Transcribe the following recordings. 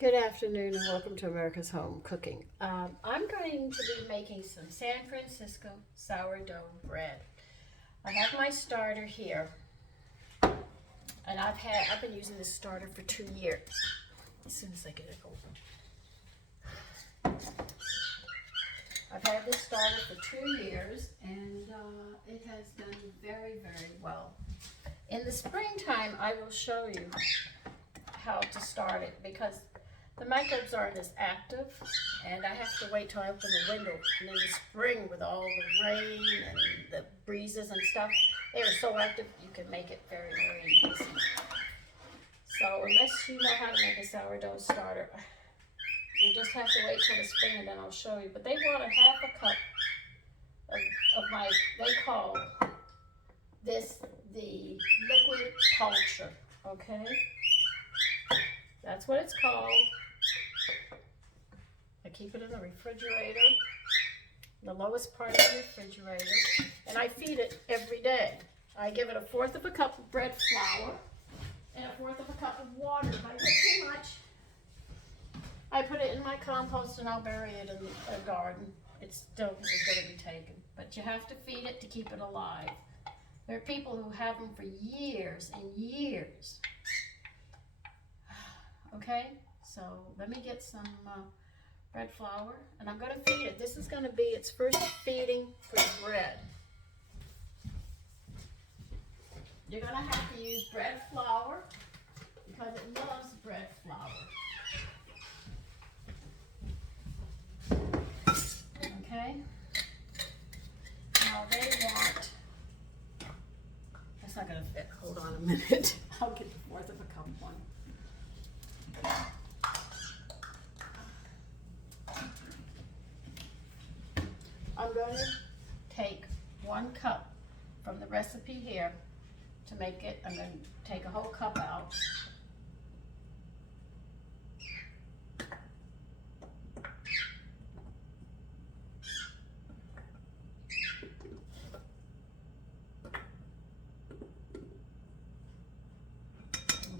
Good afternoon and welcome to America's Home Cooking. I'm going to be making some San Francisco sourdough bread. I have my starter here, and I've been using this starter for 2 years. As soon as I get it open, I've had this starter for 2 years, and it has done very, very well. In the springtime, I will show you how to start it because the microbes aren't as active, and I have to wait till I open the window. And in the spring, with all the rain and the breezes and stuff, they are so active you can make it very, very easy. So unless you know how to make a sourdough starter, you just have to wait till the spring and then I'll show you. But they want a half a cup of my, they call this the liquid culture, okay? That's what it's called. I keep it in the refrigerator, the lowest part of the refrigerator, and I feed it every day. I give it 1/4 of a cup of bread flour and 1/4 of a cup of water. If I get too much, I put it in my compost and I'll bury it in the garden. It still is going to be taken, but you have to feed it to keep it alive. There are people who have them for years and years. Okay, so let me get some bread flour, and I'm going to feed it. This is going to be its first feeding for the bread. You're going to have to use bread flour because it loves bread flour. Okay? Now they want, that's not going to fit. Hold on a minute. I'll get the 1/4 of a cup one. I'm going to take 1 cup from the recipe here to make it. I'm going to take a whole cup out.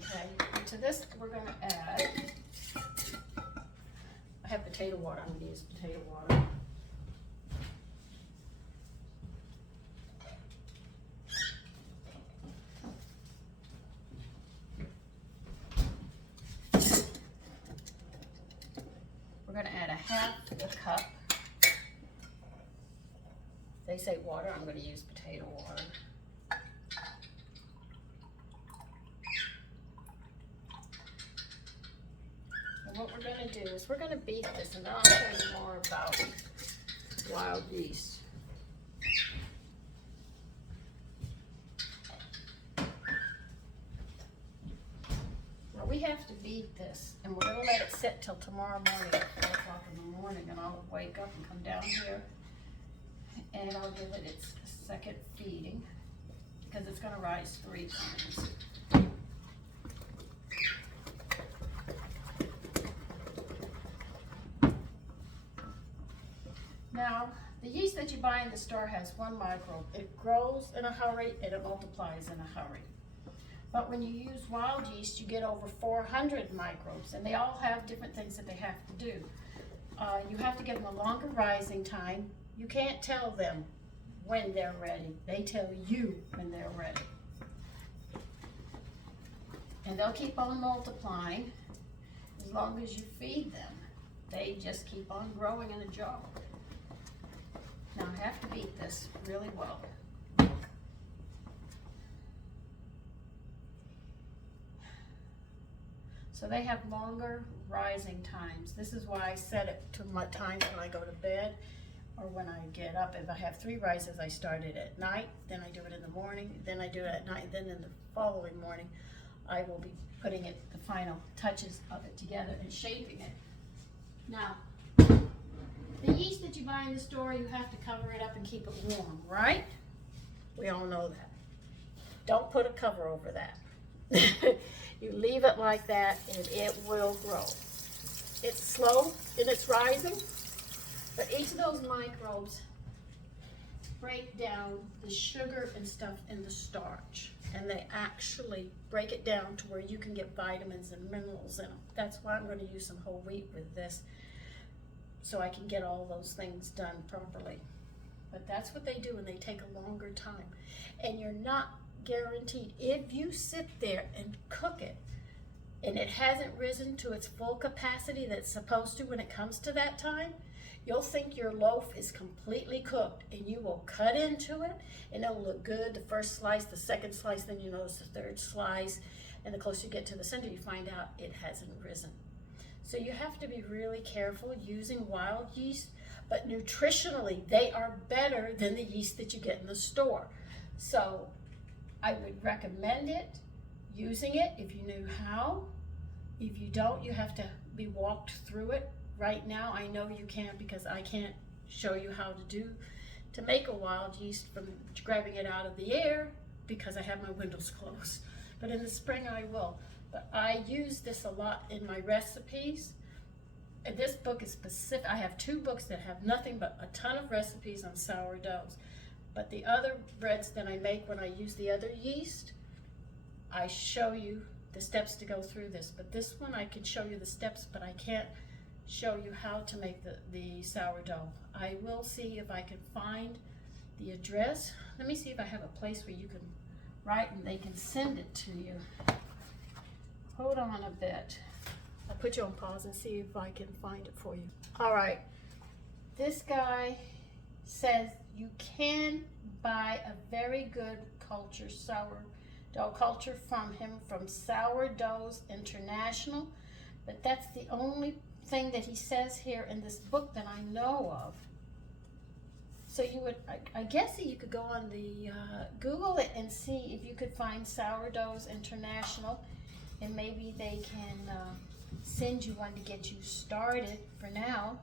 Okay, and to this we're going to add, I have potato water. I'm going to use potato water. We're going to add 1/2 cup. They say water, I'm going to use potato water. And what we're going to do is we're going to beat this, and then I'll tell you more about wild yeast. Well, we have to beat this, and we're going to let it sit till tomorrow morning at 4 o'clock in the morning, and I'll wake up and come down here, and I'll give it its second feeding, because it's going to rise 3 times. Now, the yeast that you buy in the store has 1 microbe. It grows in a hurry and it multiplies in a hurry. But when you use wild yeast, you get over 400 microbes, and they all have different things that they have to do. You have to give them a longer rising time. You can't tell them when they're ready. They tell you when they're ready. And they'll keep on multiplying as long as you feed them. They just keep on growing in a jar. Now I have to beat this really well. So they have longer rising times. This is why I set it to my times when I go to bed or when I get up. If I have 3 rises, I start it at night, then I do it in the morning, then I do it at night, then in the following morning, I will be putting it, the final touches of it together and shaping it. Now, the yeast that you buy in the store, you have to cover it up and keep it warm, right? We all know that. Don't put a cover over that. You leave it like that and it will grow. It's slow in its rising, but each of those microbes break down the sugar and stuff in the starch. and they actually break it down to where you can get vitamins and minerals in them. That's why I'm going to use some whole wheat with this, so I can get all those things done properly. But that's what they do, and they take a longer time. And you're not guaranteed, if you sit there and cook it and it hasn't risen to its full capacity that it's supposed to when it comes to that time, you'll think your loaf is completely cooked, and you will cut into it and it'll look good, the first slice, the second slice, then you notice the third slice, and the closer you get to the center, you find out it hasn't risen. So you have to be really careful using wild yeast, but nutritionally they are better than the yeast that you get in the store. So I would recommend it, using it if you knew how. If you don't, you have to be walked through it. Right now I know you can't, because I can't show you how to make a wild yeast from grabbing it out of the air, because I have my windows closed. But in the spring I will. But I use this a lot in my recipes. And this book is specific. I have 2 books that have nothing but a ton of recipes on sourdoughs. But the other breads that I make when I use the other yeast, I show you the steps to go through this. But this one I can show you the steps, but I can't show you how to make the sourdough. I will see if I can find the address. Let me see if I have a place where you can write and they can send it to you. Hold on a bit. I'll put you on pause and see if I can find it for you. All right, this guy says you can buy a very good sourdough culture from him, from Sourdoughs International, but that's the only thing that he says here in this book that I know of. So you would, I guess that you could go on the Google it and see if you could find Sourdoughs International, and maybe they can send you one to get you started for now.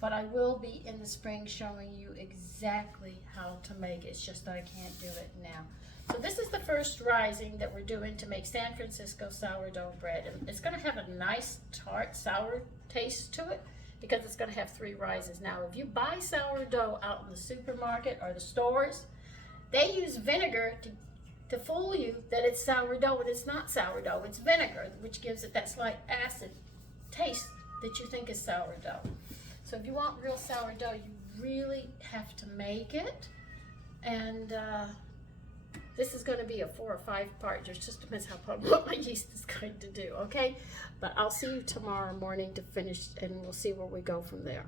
But I will be in the spring showing you exactly how to make it. It's just that I can't do it now. So this is the first rising that we're doing to make San Francisco sourdough bread. And it's going to have a nice tart, sour taste to it, because it's going to have 3 rises. Now, if you buy sourdough out in the supermarket or the stores, they use vinegar to fool you that it's sourdough, and it's not sourdough. It's vinegar, which gives it that slight acid taste that you think is sourdough. So if you want real sourdough, you really have to make it. And this is going to be a 4 or 5 part. It just depends what my yeast is going to do, okay? But I'll see you tomorrow morning to finish, and we'll see where we go from there.